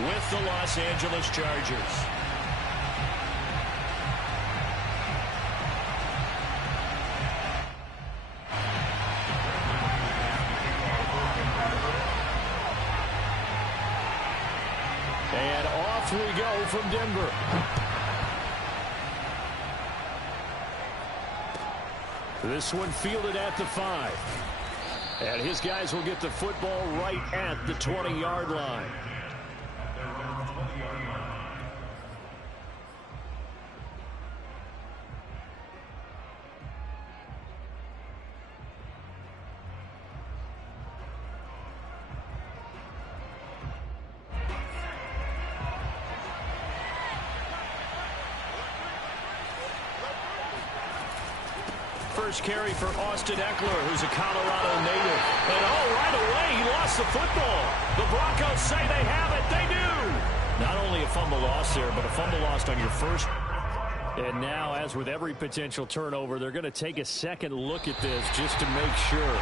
with the Los Angeles Chargers. And off we go from Denver. This one fielded at the 5. And his guys will get the football right at the 20-yard line. First carry for Austin Ekeler, who's a Colorado native. And right away, he lost the football. The Broncos say they have it. They do. Not only a fumble loss there, but a fumble lost on your first. And now, as with every potential turnover, they're going to take a second look at this just to make sure.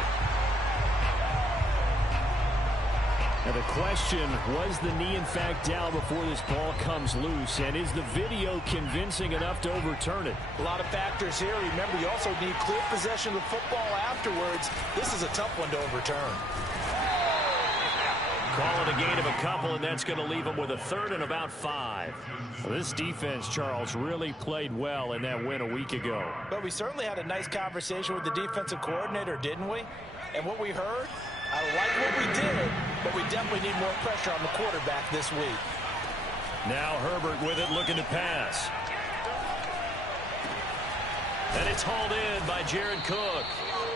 Now the question, was the knee in fact down before this ball comes loose? And is the video convincing enough to overturn it? A lot of factors here. Remember, you also need clear possession of the football afterwards. This is a tough one to overturn. Call it a gain of a couple, and that's going to leave them with a third and about 5. Well, this defense, Charles, really played well in that win a week ago. But we certainly had a nice conversation with the defensive coordinator, didn't we? And what we heard, I like what we did, but we definitely need more pressure on the quarterback this week. Now Herbert with it, looking to pass. And it's hauled in by Jared Cook.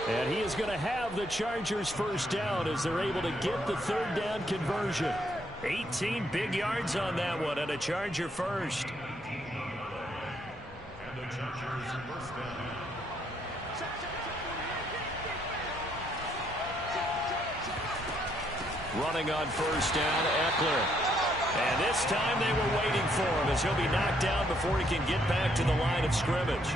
And he is going to have the Chargers first down as they're able to get the third down conversion. 18 big yards on that one, and a Charger first. And the Chargers first down. Running on first down, Ekeler. And this time they were waiting for him as he'll be knocked down before he can get back to the line of scrimmage.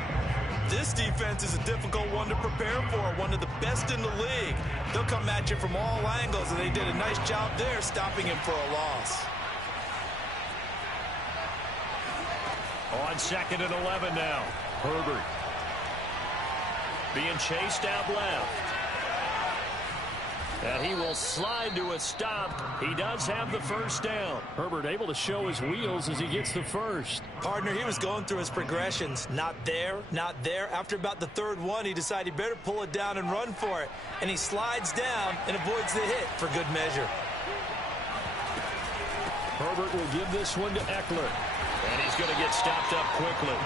This defense is a difficult one to prepare for, one of the best in the league. They'll come at you from all angles, and they did a nice job there stopping him for a loss. On 2nd and 11 now, Herbert being chased out left. And he will slide to a stop. He does have the first down. Herbert able to show his wheels as he gets the first. Partner, he was going through his progressions. Not there, not there. After about the third one, he decided he better pull it down and run for it. And he slides down and avoids the hit for good measure. Herbert will give this one to Ekeler. And he's going to get stopped up quickly.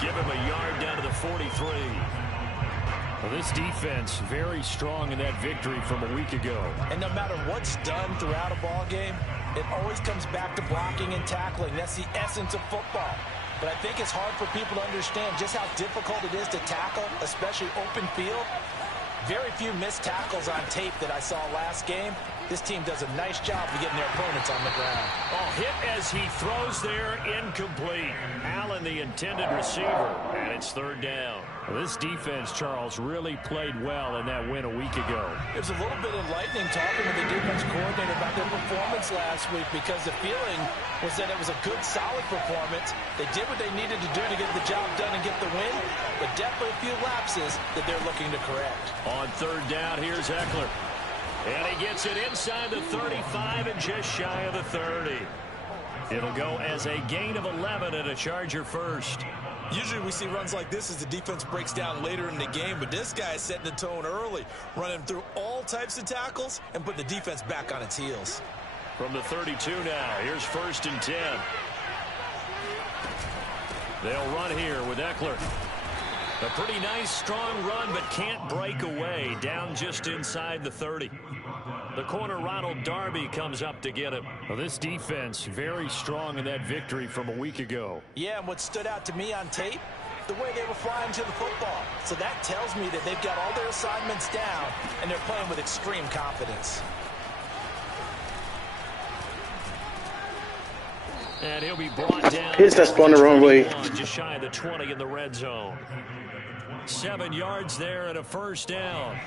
Give him a yard down to the 43. Well, this defense very strong in that victory from a week ago. And no matter what's done throughout a ball game, it always comes back to blocking and tackling. That's the essence of football. But I think it's hard for people to understand just how difficult it is to tackle, especially open field. Very few missed tackles on tape that I saw last game. This team does a nice job of getting their opponents on the ground. Oh, hit as he throws there, incomplete. Allen, the intended receiver, and it's third down. Well, this defense, Charles, really played well in that win a week ago. It was a little bit enlightening talking with the defense coordinator about their performance last week, because the feeling was that it was a good, solid performance. They did what they needed to do to get the job done and get the win, but definitely a few lapses that they're looking to correct. On third down, here's Ekeler. And he gets it inside the 35 and just shy of the 30. It'll go as a gain of 11 and a Charger first. Usually we see runs like this as the defense breaks down later in the game, but this guy is setting the tone early, running through all types of tackles and putting the defense back on its heels. From the 32 now, here's 1st and 10. They'll run here with Ekeler. A pretty nice, strong run, but can't break away. Down just inside the 30. The corner, Ronald Darby, comes up to get him. Well, this defense very strong in that victory from a week ago. Yeah, and what stood out to me on tape, the way they were flying to the football. So that tells me that they've got all their assignments down, and they're playing with extreme confidence. And he'll be brought down. Here's that spun the wrong way. Just shy of the 20 in the red zone. 7 yards there and a first down.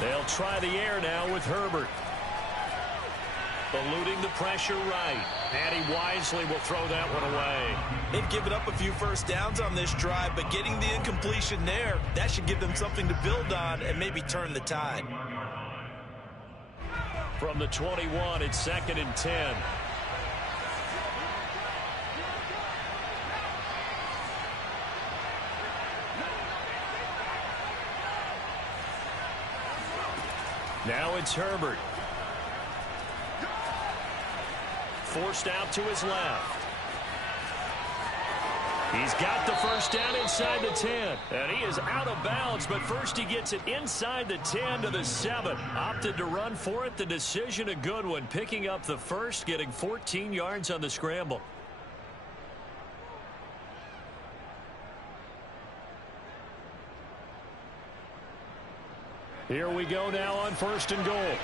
They'll try the air now with Herbert. Eluding the pressure right. And he wisely will throw that one away. They've given up a few first downs on this drive, but getting the incompletion there, that should give them something to build on and maybe turn the tide. From the 21, it's 2nd and 10. Now it's Herbert. Forced out to his left. He's got the first down inside the 10. And he is out of bounds, but first he gets it inside the 10 to the 7. Opted to run for it. The decision a good one. Picking up the first, getting 14 yards on the scramble. Here we go now on 1st and goal.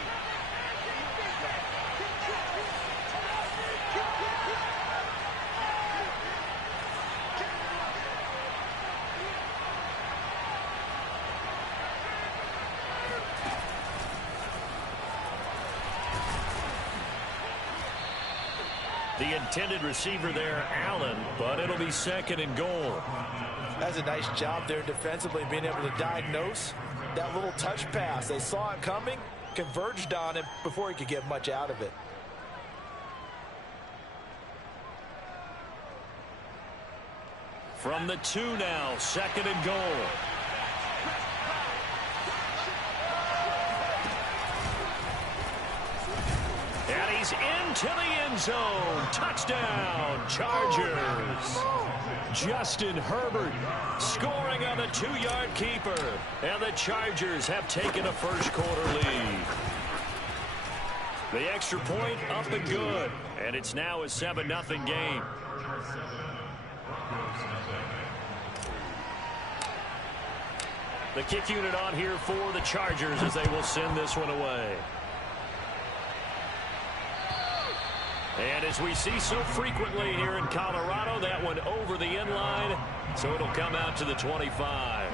The intended receiver there, Allen, but it'll be 2nd and goal. That's a nice job there defensively, being able to diagnose that little touch pass. They saw it coming, converged on him before he could get much out of it. From the 2 now, 2nd and goal. And he's into the end zone. Touchdown, Chargers. Justin Herbert scoring on the 2-yard keeper. And the Chargers have taken a first-quarter lead. The extra point up and good. And it's now a 7-0 game. The kick unit on here for the Chargers as they will send this one away. And as we see so frequently here in Colorado, that one over the end line, so it'll come out to the 25.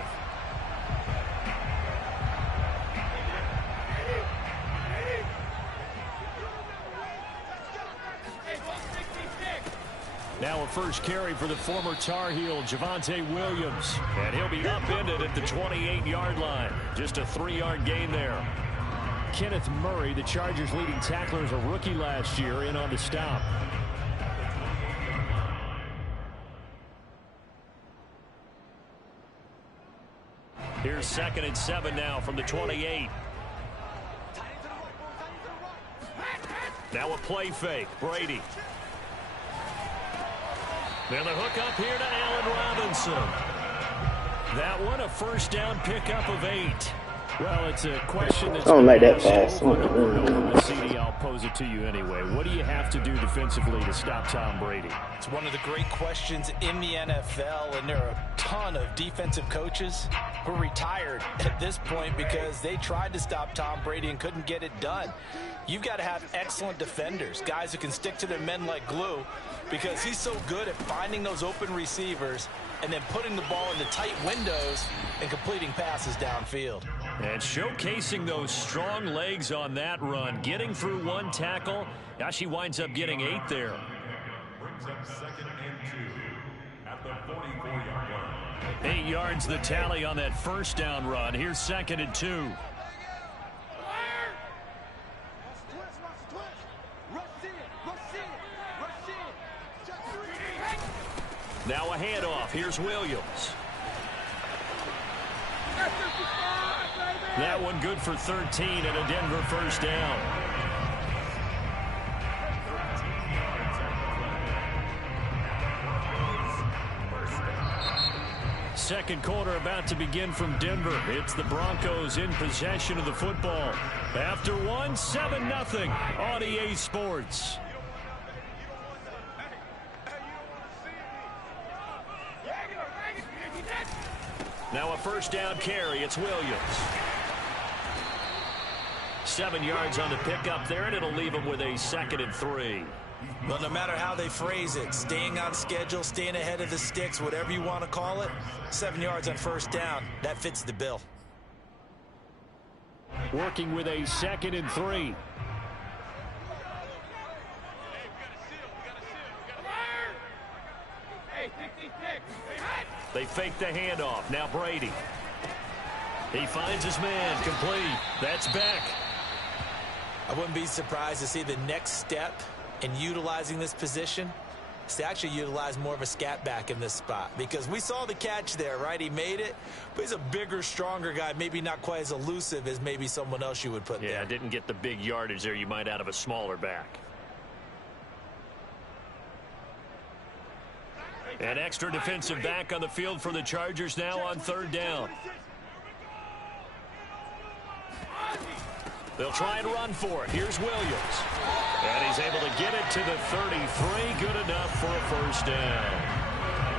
Now a first carry for the former Tar Heel, Javonte Williams. And he'll be upended at the 28-yard line. Just a 3-yard gain there. Kenneth Murray, the Chargers' leading tackler, as a rookie last year, in on the stop. Here's 2nd and 7 now from the 28. Now a play fake. Brady. And the hook up here to Allen Robinson. That one a first down pickup of 8. Well, it's a question that's don't like that pass. CD, I'll pose it to you anyway. What do you have to do defensively to stop Tom Brady? It's one of the great questions in the NFL, and there are a ton of defensive coaches who are retired at this point because they tried to stop Tom Brady and couldn't get it done. You've got to have excellent defenders, guys who can stick to their men like glue, because he's so good at finding those open receivers and then putting the ball into tight windows and completing passes downfield. And showcasing those strong legs on that run, getting through one tackle. Now she winds up getting 8 there. Brings up 2nd and 2 at the 44-yard line. 8 yards the tally on that first down run. Here's 2nd and 2. Now a handoff. Here's Williams. That one good for 13 and a Denver first down. Second quarter about to begin from Denver. It's the Broncos in possession of the football. After one, 7-0 on EA Sports. Now a first down carry. It's Williams. 7 yards on the pickup there, and it'll leave him with a 2nd and 3. Well, no matter how they phrase it, staying on schedule, staying ahead of the sticks, whatever you want to call it, 7 yards on first down, that fits the bill. working with a 2nd and 3. They fake the handoff. Now Brady. He finds his man. Complete. That's Beck. I wouldn't be surprised to see the next step in utilizing this position is to actually utilize more of a scat back in this spot, because we saw the catch there, right? He made it, but he's a bigger, stronger guy, maybe not quite as elusive as maybe someone else you would put there. Yeah, didn't get the big yardage there you might out of a smaller back. An extra defensive back on the field for the Chargers now on 3rd down. They'll try and run for it. Here's Williams. And he's able to get it to the 33. Good enough for a 1st down.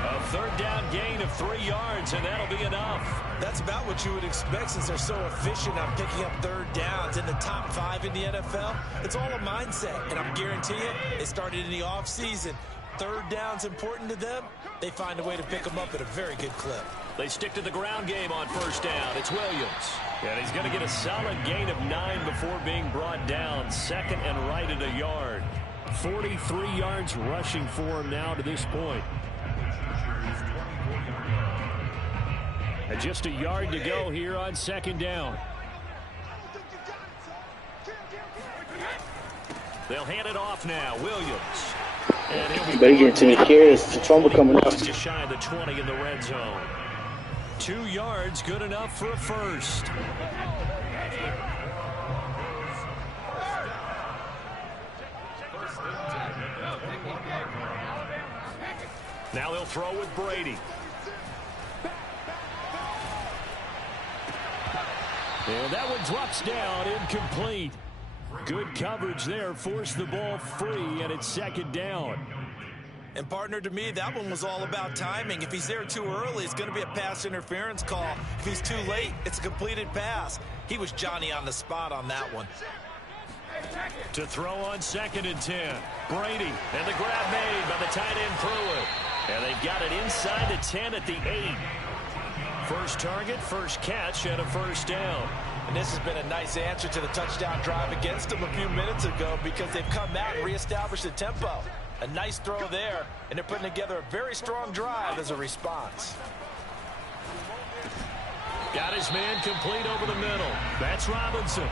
A 3rd down gain of 3 yards, and that'll be enough. That's about what you would expect since they're so efficient on picking up 3rd downs in the top 5 in the NFL. It's all a mindset, and I'm guaranteeing you, they started in the offseason. 3rd down's important to them. They find a way to pick them up at a very good clip. They stick to the ground game on 1st down. It's Williams. And he's going to get a solid gain of 9 before being brought down. 2nd and right at a yard. 43 yards rushing for him now to this point. And just a yard to go here on 2nd down. They'll hand it off now. Williams. And he'll be better get to the carries. The fumble coming up. just shy of the 20 in the red zone. 2 yards, good enough for a 1st. Now they'll throw with Brady. And that one drops down, incomplete. Good coverage there, forced the ball free, and it's 2nd down. And, partner, to me, that one was all about timing. If he's there too early, it's going to be a pass interference call. If he's too late, it's a completed pass. He was Johnny on the spot on that one. To throw on 2nd and 10. Brady, and the grab made by the tight end Pruitt. And they've got it inside the 10 at the 8. First target, first catch, and a 1st down. And this has been a nice answer to the touchdown drive against them a few minutes ago, because they've come out and reestablished the tempo. A nice throw there, and they're putting together a very strong drive as a response. Got his man complete over the middle. That's Robinson.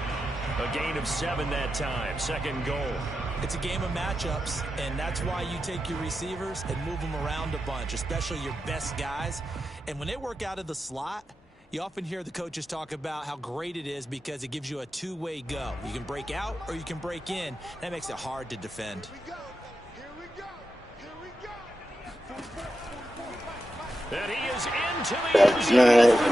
A gain of 7 that time. 2nd goal. It's a game of matchups, and that's why you take your receivers and move them around a bunch, especially your best guys. And when they work out of the slot, you often hear the coaches talk about how great it is because it gives you a two-way go. You can break out or you can break in. That makes it hard to defend. And he is into the end zone.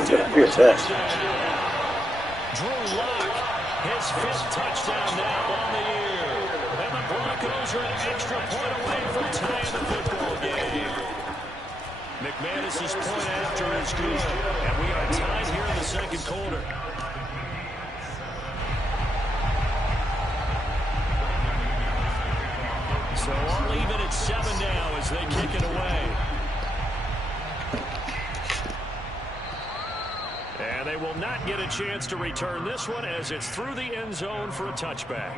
Drew Lock, his 5th touchdown now on the year. And the Broncos are an extra point away from tying the football game. McManus's point after is good. And we are tied here in the 2nd quarter. So all even at 7 now as they kick it away. And they will not get a chance to return this one as it's through the end zone for a touchback.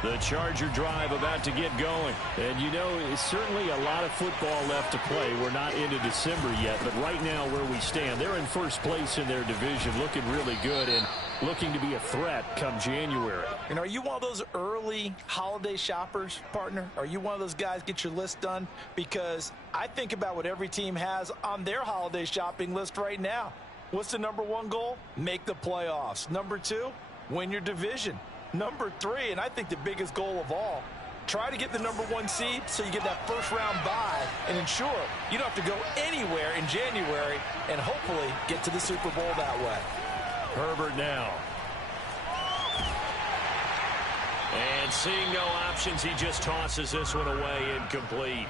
The Charger drive about to get going. And, you know, it's certainly a lot of football left to play. We're not into December yet, but right now where we stand, they're in first place in their division, looking really good and looking to be a threat come January. And are you one of those early holiday shoppers, partner? Are you one of those guys get your list done? Because I think about what every team has on their holiday shopping list right now. What's the #1 goal? Make the playoffs. #2, win your division. #3, and I think the biggest goal of all, try to get the #1 seed so you get that first-round bye and ensure you don't have to go anywhere in January and hopefully get to the Super Bowl that way. Herbert now. And seeing no options, he just tosses this one away incomplete.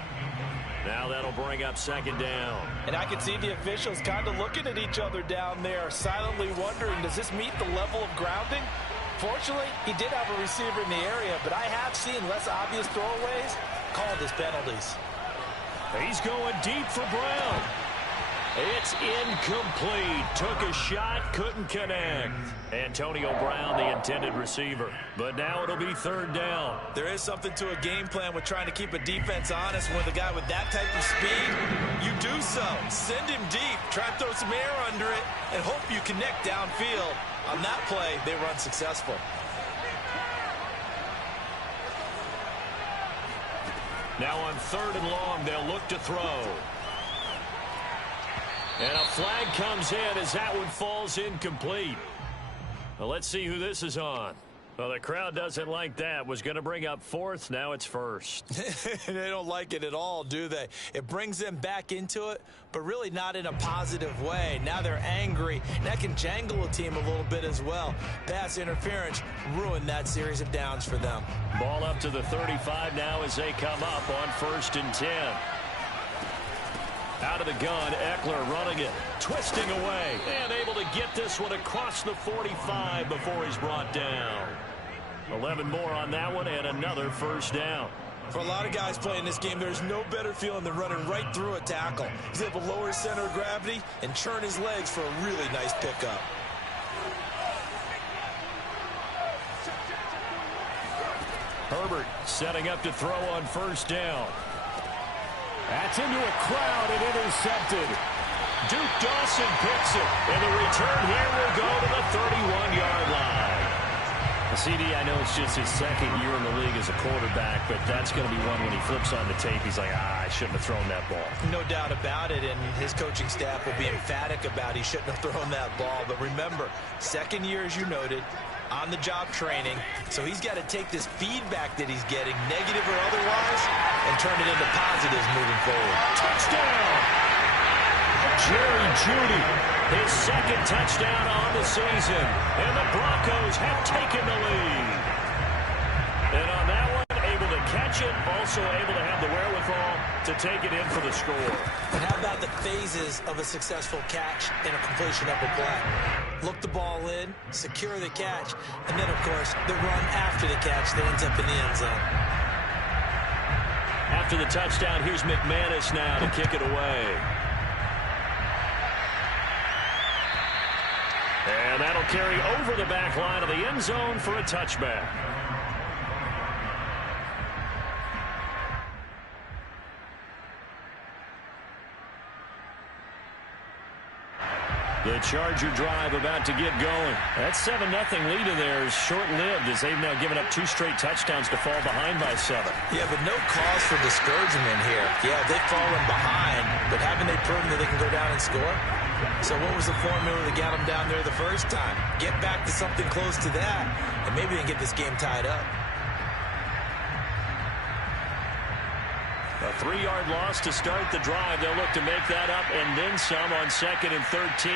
Now that'll bring up 2nd down. And I can see the officials kind of looking at each other down there, silently wondering, does this meet the level of grounding? Fortunately, he did have a receiver in the area, but I have seen less obvious throwaways called as penalties. He's going deep for Brown. It's incomplete. Took a shot, couldn't connect. Antonio Brown, the intended receiver. But now it'll be third down. There is something to a game plan with trying to keep a defense honest. With a guy with that type of speed, you do so. Send him deep. Try to throw some air under it and hope you connect downfield. On that play, they were unsuccessful. Now on third and long, they'll look to throw. And a flag comes in as that one falls incomplete. Well, let's see who this is on. Well, the crowd doesn't like that. Was going to bring up fourth. Now it's first. They don't like it at all, do they? It brings them back into it, but really not in a positive way. Now they're angry. That can jangle a team a little bit as well. Pass interference ruined that series of downs for them. Ball up to the 35 now as they come up on 1st and 10. Out of the gun, Ekeler running it, twisting away, and able to get this one across the 45 before he's brought down. 11 more on that one, and another first down. For a lot of guys playing this game, there's no better feeling than running right through a tackle. He's able to lower his center of gravity and churn his legs for a really nice pickup. Herbert setting up to throw on first down. That's into a crowd and intercepted. Duke Dawson picks it, and the return here will go to the 31-yard line. CD, I know it's just his second year in the league as a quarterback, but that's going to be one when he flips on the tape, he's like, I shouldn't have thrown that ball. No doubt about it, and his coaching staff will be emphatic about he shouldn't have thrown that ball. But remember, second year, as you noted, on-the-job training, so he's got to take this feedback that he's getting, negative or otherwise, and turn it into positives moving forward. Touchdown! Jerry Jeudy, his second touchdown on the season, and the Broncos have taken the lead. And on that one, able to catch it, also able to have the wherewithal to take it in for the score. And how about the phases of a successful catch and a completion of a play? Look the ball in, secure the catch, and then, of course, the run after the catch that ends up in the end zone. After the touchdown, here's McManus now to kick it away. And that'll carry over the back line of the end zone for a touchback. The Charger drive about to get going. That 7-0 lead of theirs short-lived as they've now given up 2 straight touchdowns to fall behind by 7. Yeah, but no cause for discouragement here. Yeah, they've fallen behind, but haven't they proven that they can go down and score? So what was the formula that got them down there the first time? Get back to something close to that, and maybe they can get this game tied up. A 3-yard loss to start the drive. They'll look to make that up and then some on 2nd and 13.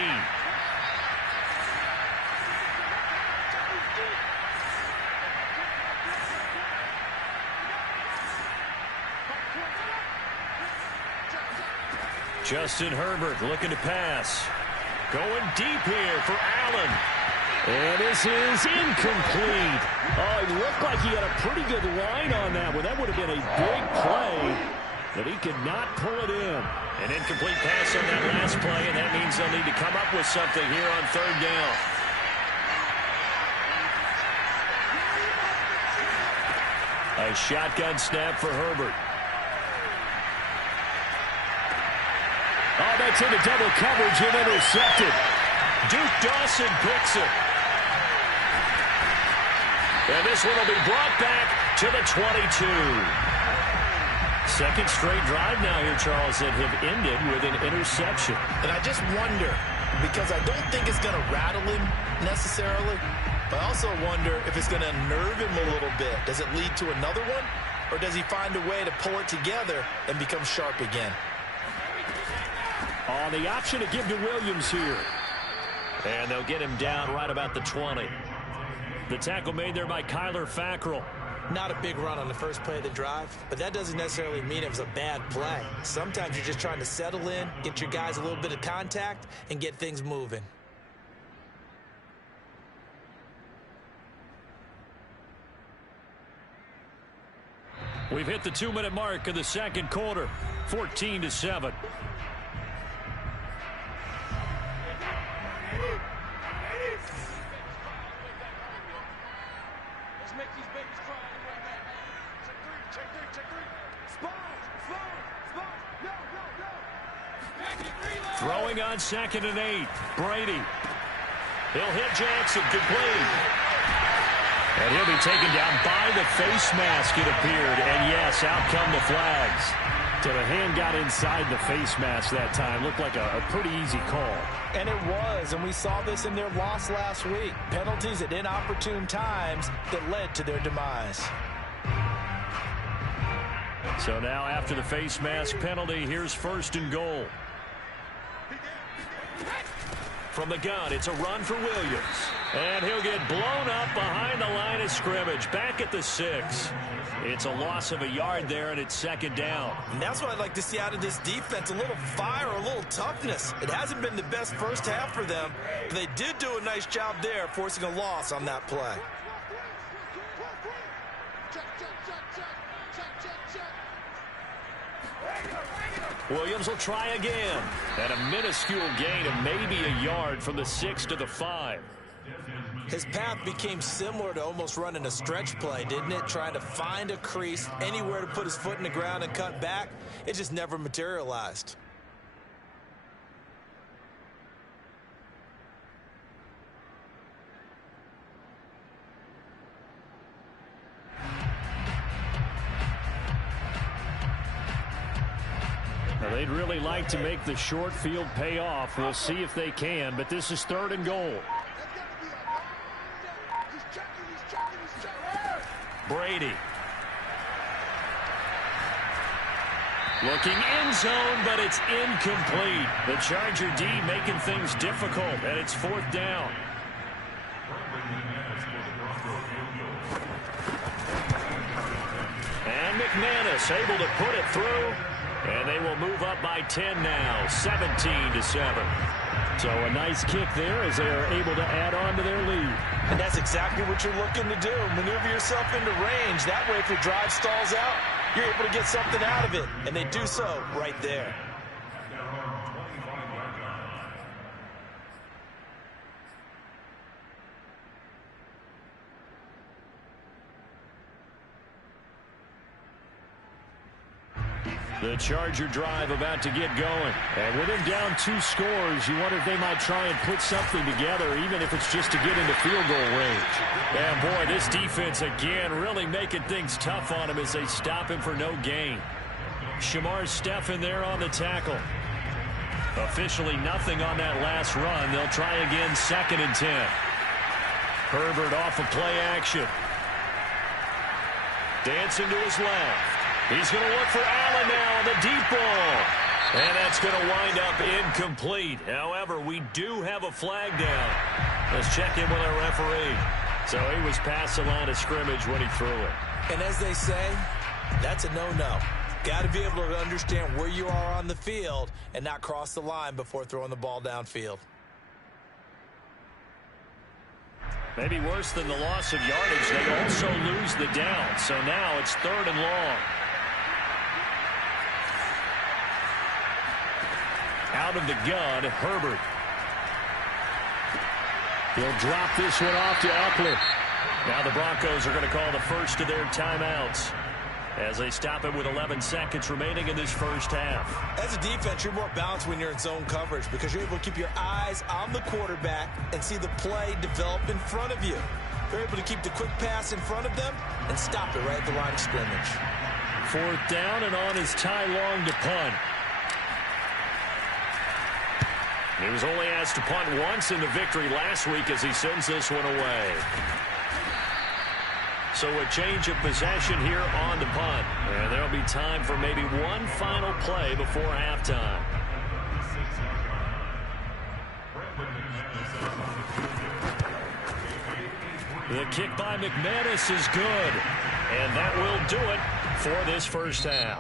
Justin Herbert looking to pass. Going deep here for Allen. And this is incomplete. Oh, it looked like he had a pretty good line on that one. That would have been a big play, but he could not pull it in. An incomplete pass on that last play, and that means they'll need to come up with something here on 3rd down. A shotgun snap for Herbert. Oh, that's into double coverage and intercepted. Duke Dawson picks it. And this one will be brought back to the 22. Second straight drive now here, Charles, that have ended with an interception. And I just wonder, because I don't think it's going to rattle him necessarily, but I also wonder if it's going to unnerve him a little bit. Does it lead to another one? Or does he find a way to pull it together and become sharp again? On the option to give to Williams here. And they'll get him down right about the 20. The tackle made there by Kyler Fackrell. Not a big run on the first play of the drive, but that doesn't necessarily mean it was a bad play. Sometimes you're just trying to settle in, get your guys a little bit of contact, and get things moving. We've hit the 2-minute mark of the second quarter, 14-7. Throwing on 2nd and 8. Brady. He'll hit Jackson, complete. And he'll be taken down by the face mask, it appeared. And yes, out come the flags. So the hand got inside the face mask that time. Looked like a pretty easy call. And it was, and we saw this in their loss last week. Penalties at inopportune times that led to their demise. So now after the face mask penalty, here's 1st and goal. From the gun, it's a run for Williams. And he'll get blown up behind the line of scrimmage, back at the 6. It's a loss of a yard there, and it's 2nd down. And that's what I'd like to see out of this defense, a little fire, a little toughness. It hasn't been the best first half for them, but they did do a nice job there, forcing a loss on that play. Williams will try again. And a minuscule gain of maybe a yard from the 6 to the 5. His path became similar to almost running a stretch play, didn't it? Trying to find a crease, anywhere to put his foot in the ground and cut back. It just never materialized. Now, they'd really like to make the short field pay off. We'll see if they can, but this is 3rd and goal. Brady. Looking end zone, but it's incomplete. The Charger D making things difficult, and it's 4th down. And McManus able to put it through. And they will move up by 10 now, 17-7. So a nice kick there as they are able to add on to their lead. And that's exactly what you're looking to do. Maneuver yourself into range. That way, if your drive stalls out, you're able to get something out of it. And they do so right there. The Charger drive about to get going. And with him down 2 scores, you wonder if they might try and put something together, even if it's just to get into field goal range. And boy, this defense again really making things tough on him as they stop him for no gain. Shamar Stephen there on the tackle. Officially nothing on that last run. They'll try again, 2nd and 10. Herbert off of play action. Dancing to his left. He's going to look for Allen now on the deep ball. And that's going to wind up incomplete. However, we do have a flag down. Let's check in with our referee. So he was past the line of scrimmage when he threw it. And as they say, that's a no-no. Got to be able to understand where you are on the field and not cross the line before throwing the ball downfield. Maybe worse than the loss of yardage, they also lose the down. So now it's 3rd and long. Out of the gun, Herbert. He'll drop this one off to Eckler. Now the Broncos are going to call the first of their timeouts as they stop it with 11 seconds remaining in this first half. As a defense, you're more balanced when you're in zone coverage because you're able to keep your eyes on the quarterback and see the play develop in front of you. They're able to keep the quick pass in front of them and stop it right at the line of scrimmage. 4th down, and on is Ty Long to punt. He was only asked to punt once in the victory last week as he sends this one away. So a change of possession here on the punt. And there'll be time for maybe one final play before halftime. The kick by McManus is good. And that will do it for this first half.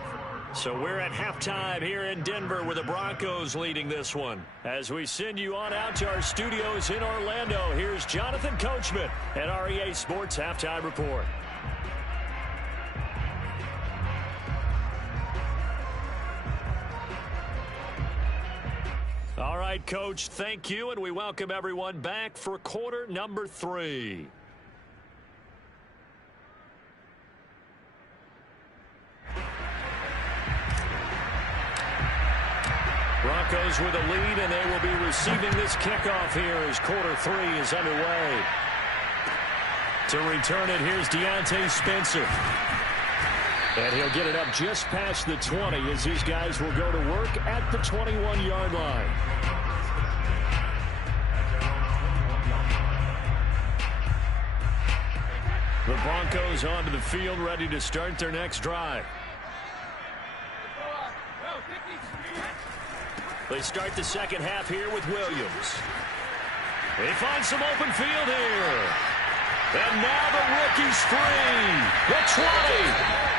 So we're at halftime here in Denver with the Broncos leading this one. As we send you on out to our studios in Orlando, here's Jonathan Coachman at our EA Sports Halftime Report. right, Coach. Thank you, and we welcome everyone back for quarter number 3. Broncos with a lead, and they will be receiving this kickoff here as quarter 3 is underway. To return it, here's Deontay Spencer. And he'll get it up just past the 20 as these guys will go to work at the 21-yard line. The Broncos onto the field, ready to start their next drive. They start the second half here with Williams. They find some open field here. And now the rookie's free. The 20.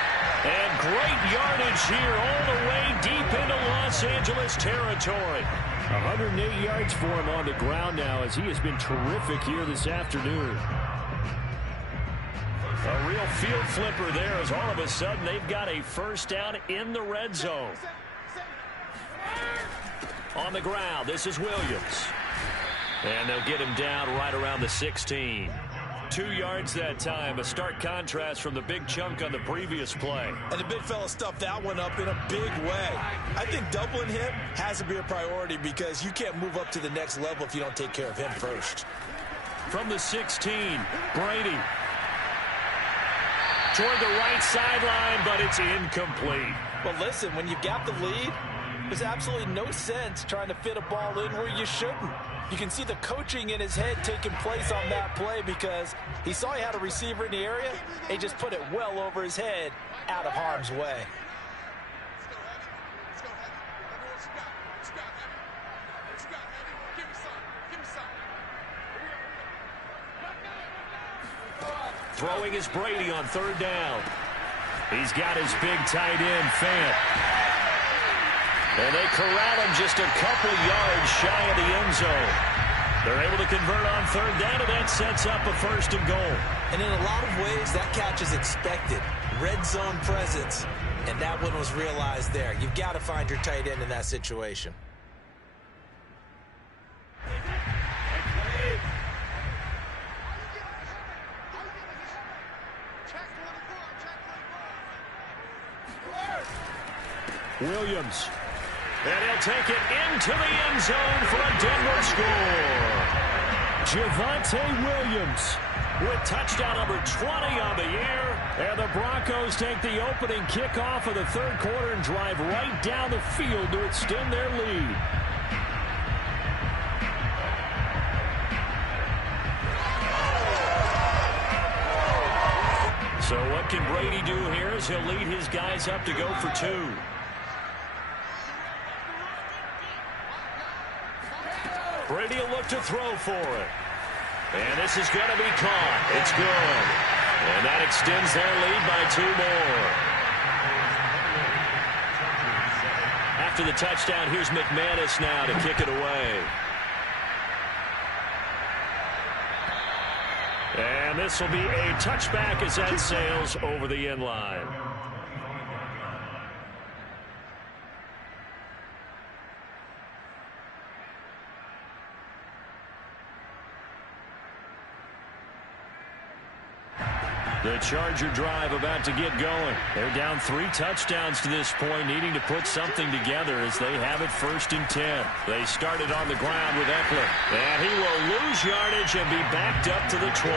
And great yardage here all the way deep into Los Angeles territory. 108 yards for him on the ground now as he has been terrific here this afternoon. A real field flipper there as all of a sudden they've got a first down in the red zone. On the ground, this is Williams. And they'll get him down right around the 16. 2 yards that time, a stark contrast from the big chunk on the previous play. And the big fella stuffed that one up in a big way. I think doubling him has to be a priority because you can't move up to the next level if you don't take care of him first. From the 16, Brady. Toward the right sideline, but it's incomplete. Well, listen, when you've got the lead, there's absolutely no sense trying to fit a ball in where you shouldn't. You can see the coaching in his head taking place on that play because he saw he had a receiver in the area. He just put it well over his head out of harm's way. Throwing is Brady on third down. He's got his big tight end, Fant. And they corral him just a couple yards shy of the end zone. They're able to convert on third down, and that sets up a first and goal. And in a lot of ways, that catch is expected. Red zone presence, and that one was realized there. You've got to find your tight end in that situation. Williams. And he'll take it into the end zone for a Denver score. Javonte Williams with touchdown number 20 on the year. And the Broncos take the opening kickoff of the third quarter and drive right down the field to extend their lead. So what can Brady do here as he'll lead his guys up to go for 2. Brady will look to throw for it. And this is going to be caught. It's good. And that extends their lead by 2 more. After the touchdown, here's McManus now to kick it away. And this will be a touchback as that sails over the end line. The Charger drive about to get going. They're down 3 touchdowns to this point, needing to put something together as they have it 1st and 10. They started on the ground with Eckler. And he will lose yardage and be backed up to the 24.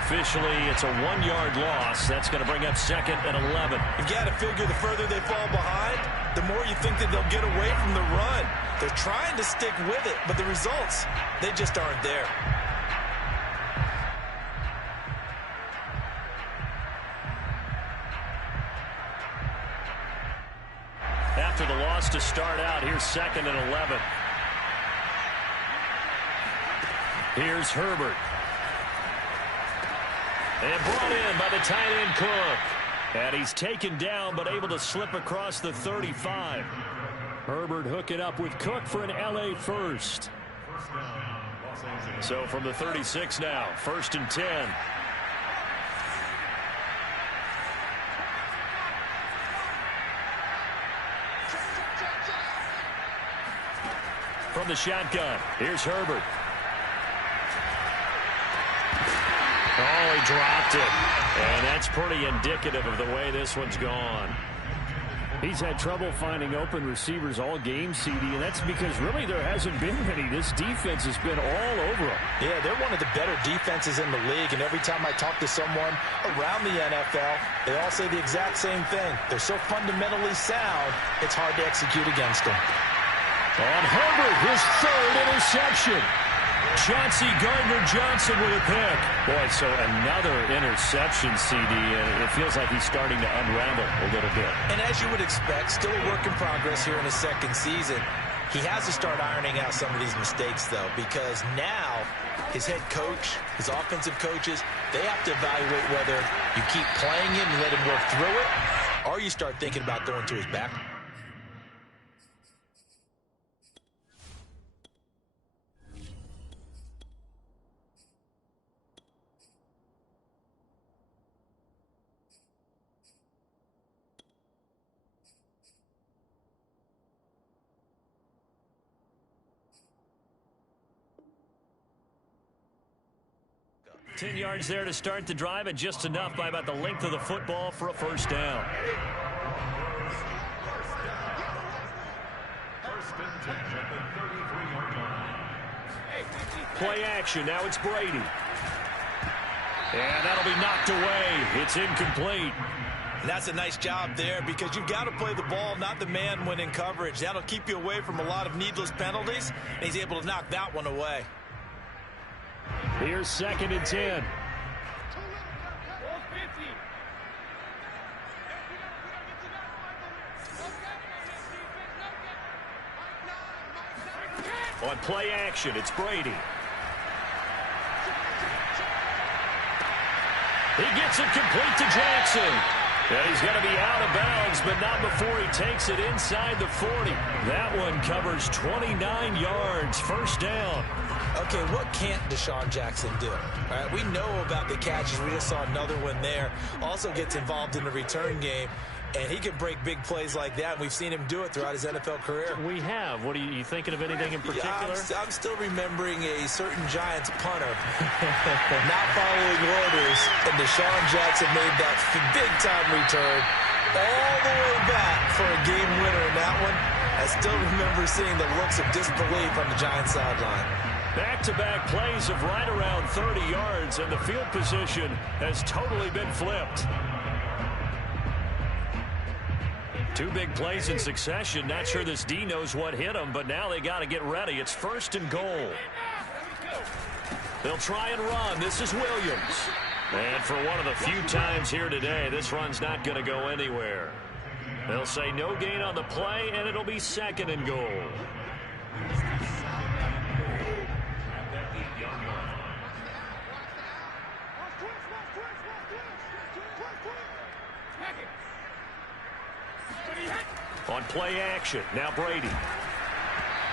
Officially, it's a 1-yard loss. That's going to bring up 2nd and 11. You've got to figure the further they fall behind, the more you think that they'll get away from the run. They're trying to stick with it, but the results, they just aren't there. After the loss to start out, here's 2nd and 11. Here's Herbert. And brought in by the tight end Cook. And he's taken down but able to slip across the 35. Herbert hooking up with Cook for an LA first. So from the 36 now, 1st and 10. from the shotgun. Here's Herbert. Oh, he dropped it. And that's pretty indicative of the way this one's gone. He's had trouble finding open receivers all game, CD, and that's because really there hasn't been many. This defense has been all over them. Yeah, they're one of the better defenses in the league, and every time I talk to someone around the NFL, they all say the exact same thing. They're so fundamentally sound, it's hard to execute against them. On Herbert, his third interception. Chauncey Gardner-Johnson with a pick. Boy, so another interception, CD, and it feels like he's starting to unravel a little bit. And as you would expect, still a work in progress here in his second season. He has to start ironing out some of these mistakes, though, because now his head coach, his offensive coaches, they have to evaluate whether you keep playing him and let him work through it, or you start thinking about going to his back. Ten yards there to start the drive, and just enough by about the length of the football for a first down. Play action. Now it's Brady. And that'll be knocked away. It's incomplete. And that's a nice job there because you've got to play the ball, not the man when in coverage. That'll keep you away from a lot of needless penalties, and he's able to knock that one away. Here's 2nd and 10. On play action, it's Brady. He gets it complete to Jackson. And he's going to be out of bounds, but not before he takes it inside the 40. That one covers 29 yards. First down. Okay, what can't Deshaun Jackson do? All right, we know about the catches. We just saw another one there. Also gets involved in the return game, and he can break big plays like that. And we've seen him do it throughout his NFL career. We have. What are you thinking of anything in particular? Yeah, I'm still remembering a certain Giants punter not following orders, and Deshaun Jackson made that big-time return all the way back for a game winner in that one. I still remember seeing the looks of disbelief on the Giants sideline. Back-to-back plays of right around 30 yards, and the field position has totally been flipped. Two big plays in succession. Not sure this D knows what hit him, but now they got to get ready. It's 1st and goal. They'll try and run. This is Williams. And for one of the few times here today, this run's not going to go anywhere. They'll say no gain on the play, and it'll be 2nd and goal. On play action, now Brady.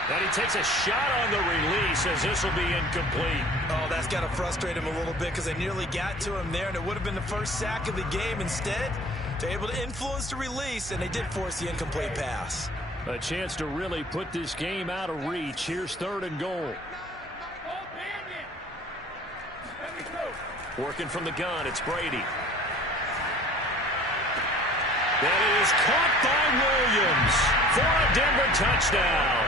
And he takes a shot on the release as this will be incomplete. Oh, that's got to frustrate him a little bit because they nearly got to him there, and it would have been the first sack of the game. Instead, they're able to influence the release, and they did force the incomplete pass. A chance to really put this game out of reach. Here's 3rd and goal. Working from the gun, it's Brady. That is caught by Williams for a Denver touchdown.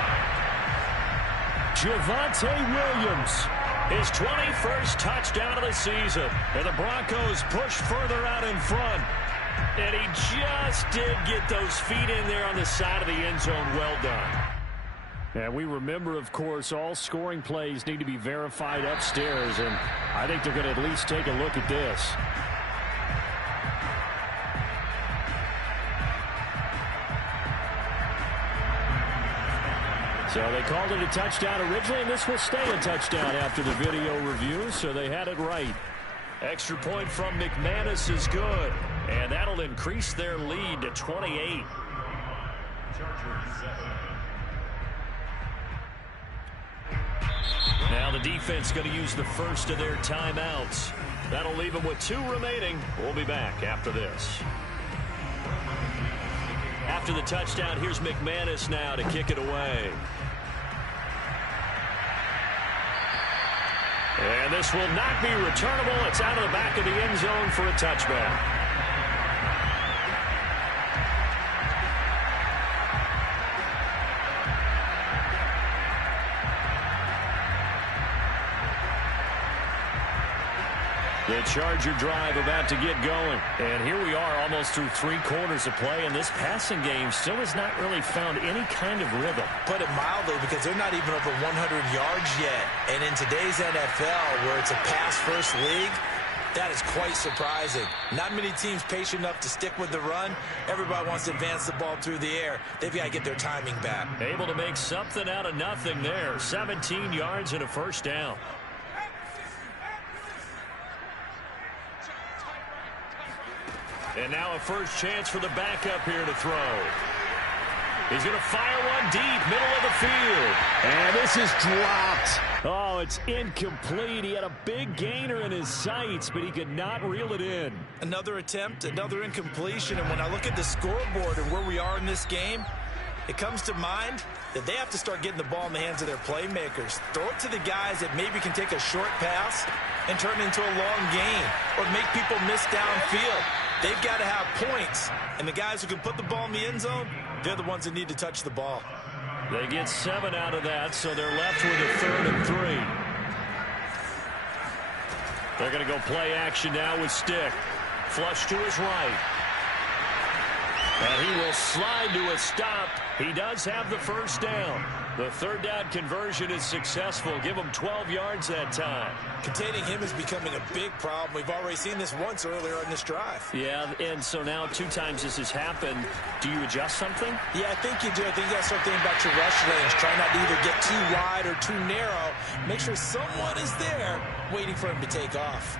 Javonte Williams, his 21st touchdown of the season. And the Broncos push further out in front. And he just did get those feet in there on the side of the end zone. Well done. And we remember, of course, all scoring plays need to be verified upstairs. And I think they're going to at least take a look at this. So they called it a touchdown originally, and this will stay a touchdown after the video review, so they had it right. Extra point from McManus is good, and that'll increase their lead to 28. Now the defense going to use the first of their timeouts. That'll leave them with 2 remaining. We'll be back after this. After the touchdown, here's McManus now to kick it away. And this will not be returnable. It's out of the back of the end zone for a touchback. The Charger drive about to get going. And here we are almost through 3 quarters of play, and this passing game still has not really found any kind of rhythm. Put it mildly, because they're not even over 100 yards yet. And in today's NFL, where it's a pass-first league, that is quite surprising. Not many teams patient enough to stick with the run. Everybody wants to advance the ball through the air. They've got to get their timing back. Able to make something out of nothing there. 17 yards and a first down. And now a first chance for the backup here to throw. He's going to fire one deep, middle of the field. And this is dropped. Oh, it's incomplete. He had a big gainer in his sights, but he could not reel it in. Another attempt, another incompletion. And when I look at the scoreboard and where we are in this game, it comes to mind that they have to start getting the ball in the hands of their playmakers. Throw it to the guys that maybe can take a short pass and turn it into a long gain or make people miss downfield. They've got to have points, and the guys who can put the ball in the end zone, they're the ones that need to touch the ball. They get 7 out of that, so they're left with a 3rd and 3. They're going to go play action now with Stick. Flush to his right. And he will slide to a stop. He does have the first down. The 3rd down conversion is successful. Give him 12 yards that time. Containing him is becoming a big problem. We've already seen this once earlier in this drive. Yeah, and so now 2 times this has happened. Do you adjust something? Yeah, I think you do. I think you got to start thinking about your rush lanes. Try not to either get too wide or too narrow. Make sure someone is there waiting for him to take off.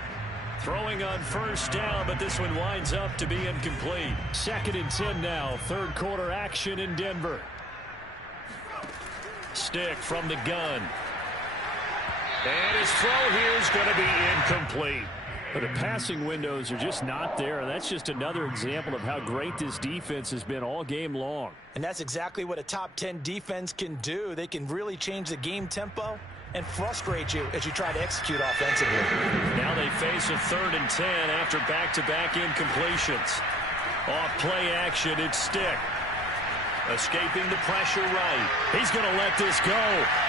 Throwing on first down, but this one winds up to be incomplete. 2nd and 10 now. 3rd quarter action in Denver. Stick from the gun. And his throw here is going to be incomplete. But the passing windows are just not there. That's just another example of how great this defense has been all game long. And that's exactly what a top 10 defense can do. They can really change the game tempo and frustrate you as you try to execute offensively. Now they face a 3rd and 10 after back-to-back incompletions. Off play action, it's Stick. Escaping the pressure right. He's going to let this go.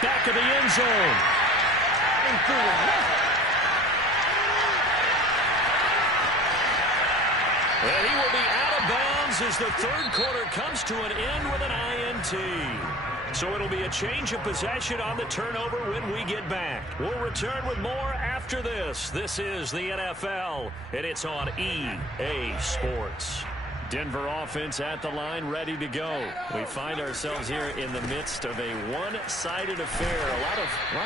Back of the end zone. And he will be out of bounds as the 3rd quarter comes to an end with an INT. So it'll be a change of possession on the turnover when we get back. We'll return with more after this. This is the NFL, and it's on EA Sports. Denver offense at the line, ready to go. We find ourselves here in the midst of a one-sided affair. A lot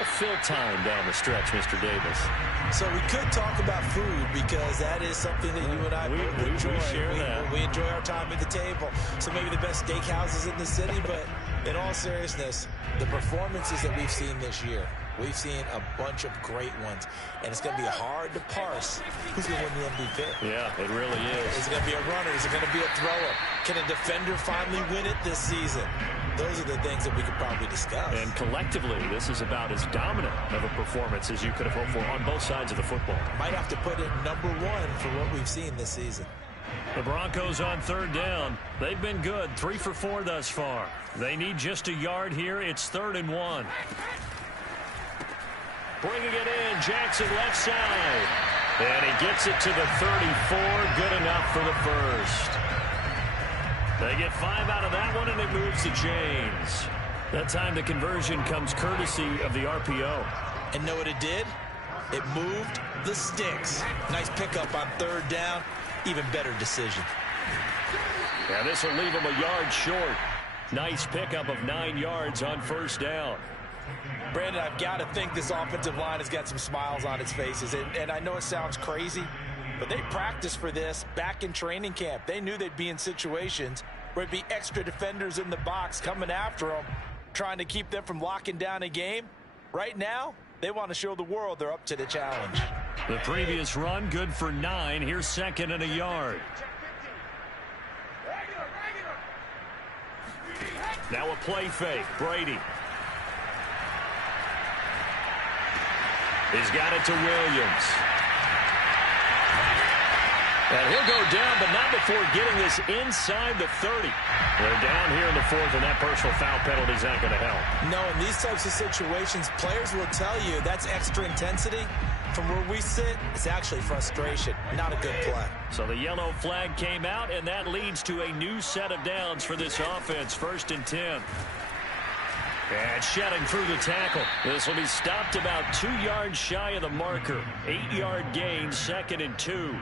of fill time down the stretch, Mr. Davis. So we could talk about food because that is something that you and I both enjoy. We share that. We enjoy our time at the table. So maybe the best steakhouses in the city, but in all seriousness, the performances that we've seen this year, we've seen a bunch of great ones, and it's going to be hard to parse who's going to win the MVP. Yeah, it really is. Is it going to be a runner? Is it going to be a thrower? Can a defender finally win it this season? Those are the things that we could probably discuss. And collectively, this is about as dominant of a performance as you could have hoped for on both sides of the football. Might have to put it number 1 for what we've seen this season. The Broncos on 3rd down. They've been good, 3 for 4 thus far. They need just a yard here. It's 3rd and 1. Bringing it in, Jackson left side. And he gets it to the 34, good enough for the first. They get 5 out of that one, and it moves the chains. That time the conversion comes courtesy of the RPO. And know what it did? It moved the sticks. Nice pickup on 3rd down. Even better decision. And this will leave him a yard short. Nice pickup of 9 yards on first down. Brandon, I've got to think this offensive line has got some smiles on its faces. And I know it sounds crazy, but they practiced for this back in training camp. They knew they'd be in situations where it'd be extra defenders in the box coming after them, trying to keep them from locking down a game. Right now, they want to show the world they're up to the challenge. The previous run, good for 9. Here's 2nd and a yard. Now a play fake. Brady. He's got it to Williams. And he'll go down, but not before getting this inside the 30. They're down here in the fourth, and that personal foul penalty is not going to help. No, in these types of situations, players will tell you that's extra intensity. From where we sit, it's actually frustration, not a good play. So the yellow flag came out, and that leads to a new set of downs for this offense. 1st and 10. And shedding through the tackle. This will be stopped about 2 yards shy of the marker. 8-yard gain, 2nd and 2.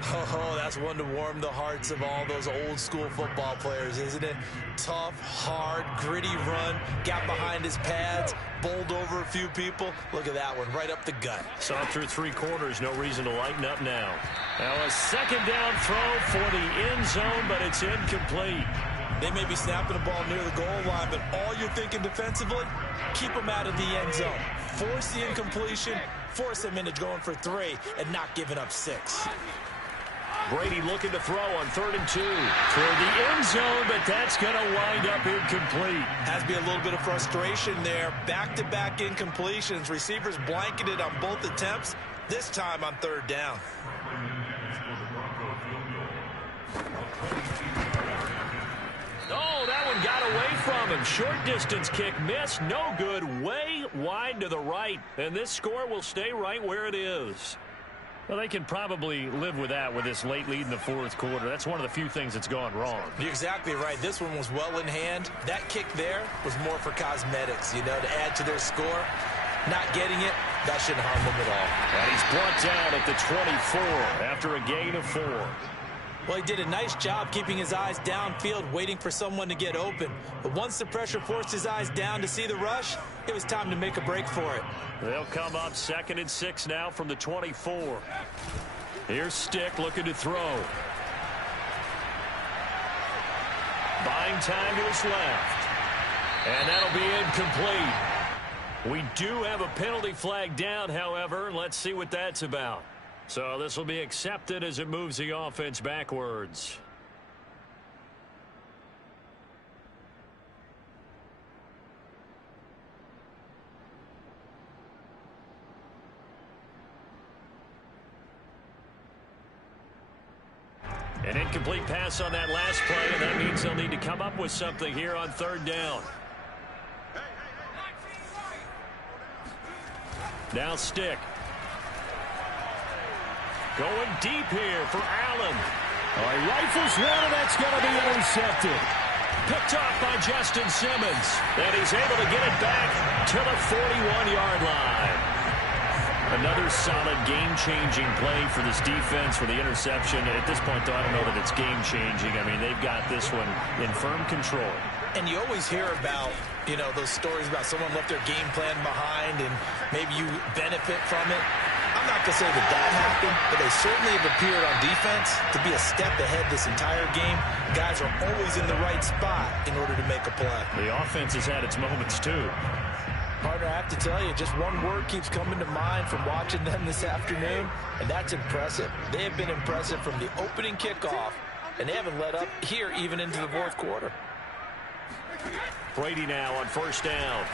Oh, that's one to warm the hearts of all those old-school football players, isn't it? Tough, hard, gritty run, got behind his pads, bowled over a few people. Look at that one, right up the gut. Saw through 3 quarters, no reason to lighten up now. Now a 2nd down throw for the end zone, but it's incomplete. They may be snapping the ball near the goal line, but all you're thinking defensively, keep them out of the end zone. Force the incompletion, force them into going for 3, and not giving up 6. Brady looking to throw on 3rd and 2. Toward the end zone, but that's going to wind up incomplete. Has to be a little bit of frustration there. Back-to-back incompletions. Receivers blanketed on both attempts, this time on 3rd down. Oh, that one got away from him. Short distance kick missed. No good. Way wide to the right. And this score will stay right where it is. Well, they can probably live with that with this late lead in the 4th quarter. That's one of the few things that's gone wrong. You're exactly right. This one was well in hand. That kick there was more for cosmetics, you know, to add to their score. Not getting it, that shouldn't harm them at all. And he's brought down at the 24 after a gain of 4. Well, he did a nice job keeping his eyes downfield, waiting for someone to get open. But once the pressure forced his eyes down to see the rush, it was time to make a break for it. They'll come up 2nd and 6 now from the 24. Here's Stick looking to throw. Buying time to his left. And that'll be incomplete. We do have a penalty flag down, however. Let's see what that's about. So this will be accepted as it moves the offense backwards. An incomplete pass on that last play, and that means they'll need to come up with something here on 3rd down. Now Stick. Going deep here for Allen. He rifles one, and that's going to be intercepted. Picked off by Justin Simmons. And he's able to get it back to the 41-yard line. Another solid game-changing play for this defense for the interception. At this point, though, I don't know that it's game-changing. I mean, they've got this one in firm control. And you always hear about, you know, those stories about someone left their game plan behind and maybe you benefit from it. I'm not going to say that happened, but they certainly have appeared on defense to be a step ahead this entire game. Guys are always in the right spot in order to make a play. The offense has had its moments, too. Partner, I have to tell you, just one word keeps coming to mind from watching them this afternoon, and that's impressive. They have been impressive from the opening kickoff, and they haven't let up here even into the 4th quarter. Brady now on 1st down.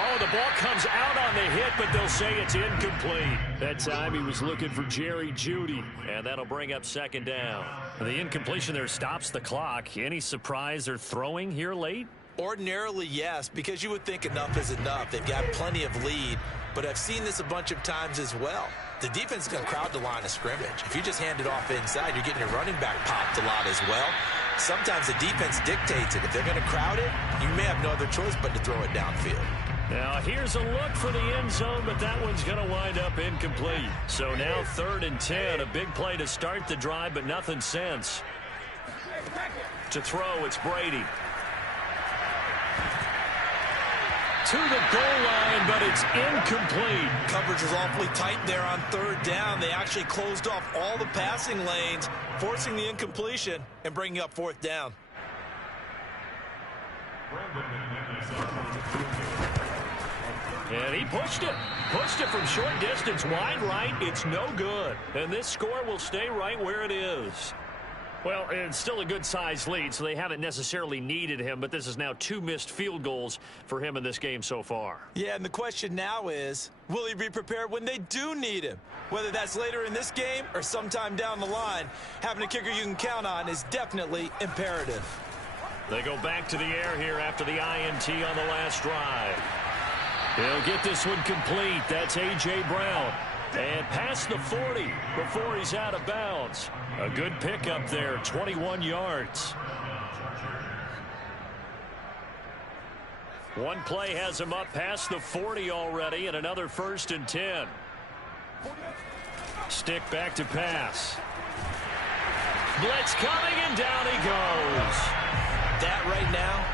Oh, the ball comes out on the hit, but they'll say it's incomplete. That time he was looking for Jerry Jeudy, and that'll bring up 2nd down. The incompletion there stops the clock. Any surprise they're throwing here late? Ordinarily, yes, because you would think enough is enough. They've got plenty of lead, but I've seen this a bunch of times as well. The defense is going to crowd the line of scrimmage. If you just hand it off inside, you're getting your running back popped a lot as well. Sometimes the defense dictates it. If they're going to crowd it, you may have no other choice but to throw it downfield. Now here's a look for the end zone, but that one's going to wind up incomplete. So now 3rd and 10, a big play to start the drive, but nothing since. To throw, it's Brady. To the goal line, but it's incomplete. Coverage was awfully tight there on 3rd down. They actually closed off all the passing lanes, forcing the incompletion and bringing up 4th down. And he pushed it from short distance, wide right. It's no good. And this score will stay right where it is. Well, it's still a good-sized lead, so they haven't necessarily needed him, but this is now 2 missed field goals for him in this game so far. Yeah, and the question now is, will he be prepared when they do need him? Whether that's later in this game or sometime down the line, having a kicker you can count on is definitely imperative. They go back to the air here after the INT on the last drive. He'll get this one complete. That's A.J. Brown. And past the 40 before he's out of bounds. A good pickup there, 21 yards. One play has him up past the 40 already, and another 1st and 10. Stick back to pass. Blitz coming, and down he goes. That right now,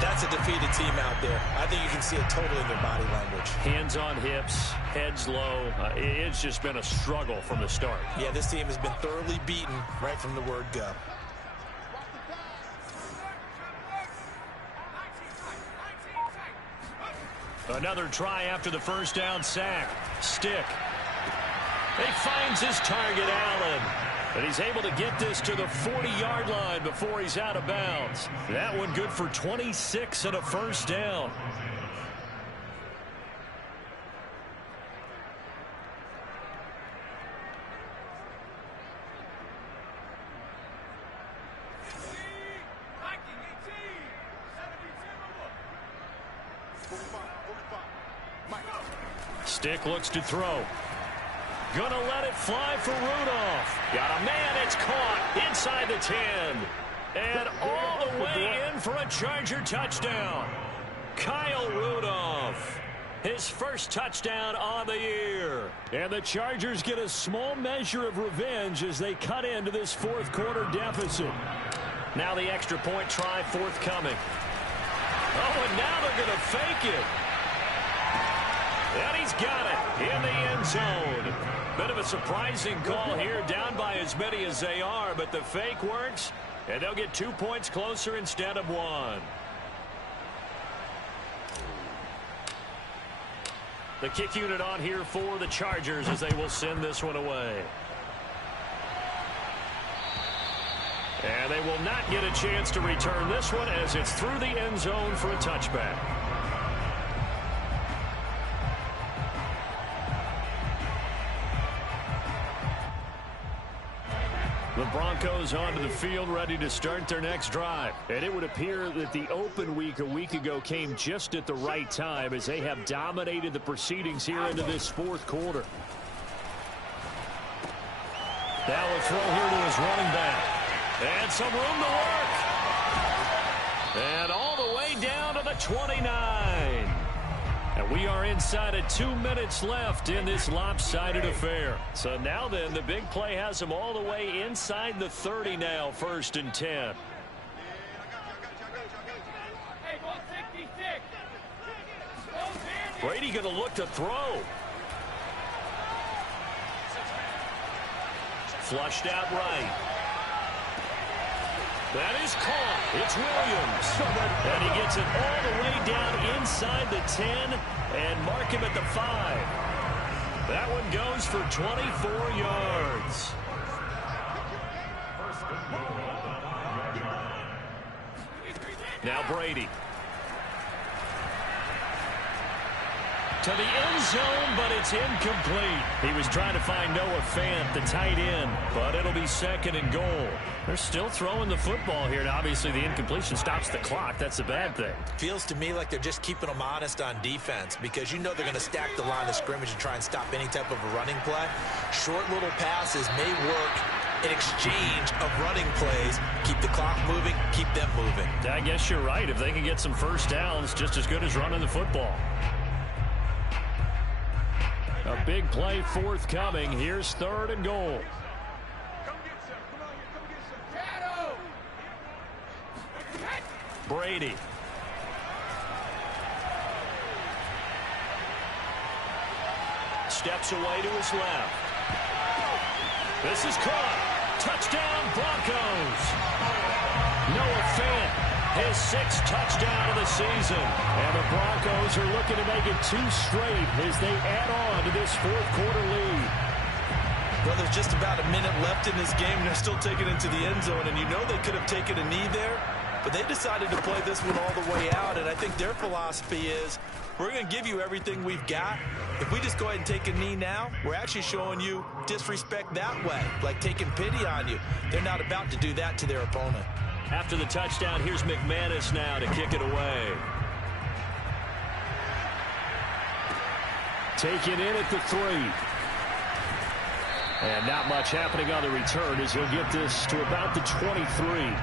that's a defeated team out there. I think you can see it totally in their body language. Hands on hips, heads low. It's just been a struggle from the start. Yeah, this team has been thoroughly beaten right from the word go. Another try after the 1st down sack. Stick. He finds his target, Allen. And he's able to get this to the 40-yard line before he's out of bounds. That one good for 26 and a 1st down. Stick looks to throw. Gonna let it fly for Rudolph. Got a man, it's caught inside the 10. And all the way in for a Charger touchdown. Kyle Rudolph. His first touchdown on the year. And the Chargers get a small measure of revenge as they cut into this 4th quarter deficit. Now the extra point try forthcoming. Oh, and now they're going to fake it. And he's got it in the end zone. Bit of a surprising call here, down by as many as they are, but the fake works, and they'll get 2 points closer instead of 1. The kick unit on here for the Chargers as they will send this one away. And they will not get a chance to return this one as it's through the end zone for a touchback. The Broncos onto the field, ready to start their next drive. And it would appear that the open week a week ago came just at the right time as they have dominated the proceedings here into this 4th quarter. Now a throw here to his running back. And some room to work. And all the way down to the 29. And we are inside of 2 minutes left in this lopsided affair. So now then, the big play has them all the way inside the 30 now, 1st and 10. Brady going to look to throw. Flushed out right. That is caught. It's Williams. And he gets it all the way down inside the 10 and mark him at the 5. That one goes for 24 yards. Now Brady. To the end zone, but it's incomplete. He was trying to find Noah Fant, the tight end, but it'll be 2nd and goal. They're still throwing the football here, and obviously the incompletion stops the clock. That's the bad thing. Feels to me like they're just keeping them honest on defense because you know they're going to stack the line of scrimmage and try and stop any type of a running play. Short little passes may work in exchange of running plays. Keep the clock moving, keep them moving. I guess you're right. If they can get some 1st downs, just as good as running the football. A big play forthcoming. Here's 3rd and goal. Brady. Steps away to his left. This is caught. Touchdown, Broncos. Noah Fant, his 6th touchdown of the season. And the Broncos are looking to make it 2 straight as they add on to this 4th quarter lead. Well, there's just about a minute left in this game, and they're still taking it to the end zone, and you know they could have taken a knee there, but they decided to play this one all the way out, and I think their philosophy is, we're going to give you everything we've got. If we just go ahead and take a knee now, we're actually showing you disrespect that way, like taking pity on you. They're not about to do that to their opponent. After the touchdown, here's McManus now to kick it away. Take it in at the 3. And not much happening on the return as he'll get this to about the 23.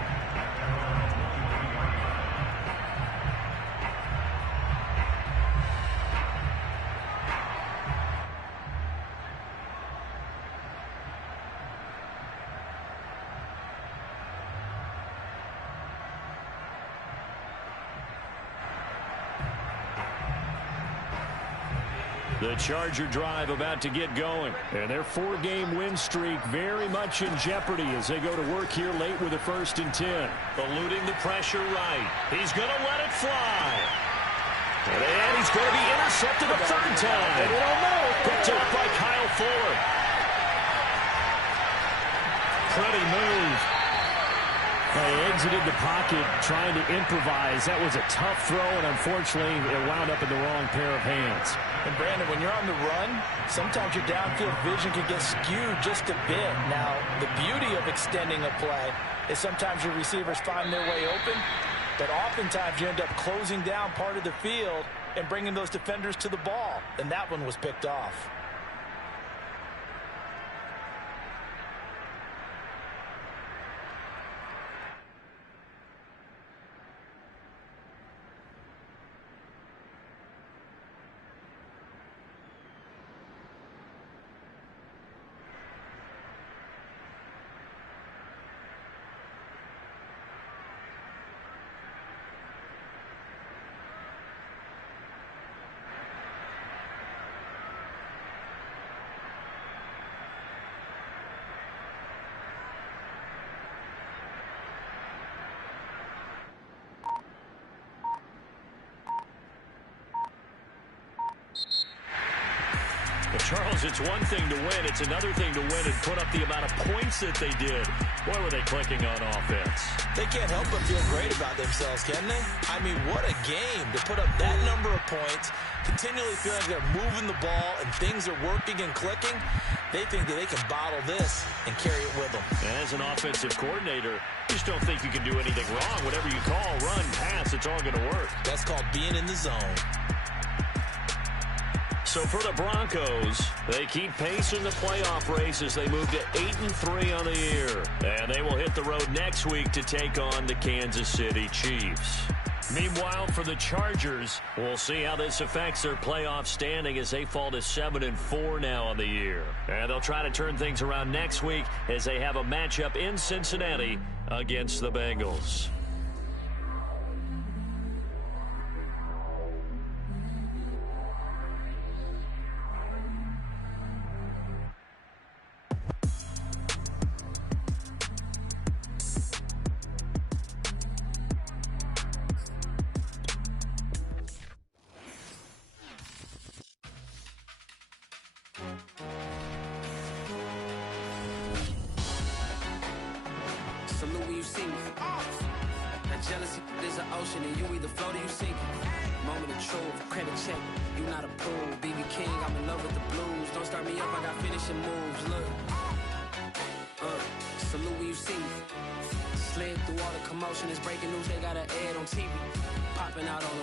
The Charger drive about to get going. And their 4-game win streak very much in jeopardy as they go to work here late with a 1st and 10. Eluding the pressure right. He's going to let it fly. And he's going to be intercepted a 3rd time. Picked up by Kyle Fuller. Pretty move. They exited the pocket trying to improvise. That was a tough throw, and unfortunately, it wound up in the wrong pair of hands. And, Brandon, when you're on the run, sometimes your downfield vision can get skewed just a bit. Now, the beauty of extending a play is sometimes your receivers find their way open, but oftentimes you end up closing down part of the field and bringing those defenders to the ball, and that one was picked off. Well, Charles, it's one thing to win. It's another thing to win and put up the amount of points that they did. Boy, were they clicking on offense. They can't help but feel great about themselves, can they? I mean, what a game to put up that number of points, continually feeling like they're moving the ball and things are working and clicking. They think that they can bottle this and carry it with them. And as an offensive coordinator, you just don't think you can do anything wrong. Whatever you call, run, pass, it's all going to work. That's called being in the zone. So for the Broncos, they keep pace in the playoff race as they move to 8-3 on the year. And they will hit the road next week to take on the Kansas City Chiefs. Meanwhile, for the Chargers, we'll see how this affects their playoff standing as they fall to 7-4 now on the year. And they'll try to turn things around next week as they have a matchup in Cincinnati against the Bengals. Salute when you see me. That jealousy is an ocean, and you either float or you sink it. Moment of truth, credit check, you not approved. BB King, I'm in love with the blues. Don't start me up, I got finishing moves. Look, salute when you see me. Slid through all the commotion, it's breaking news. They got an ad on TV, popping out on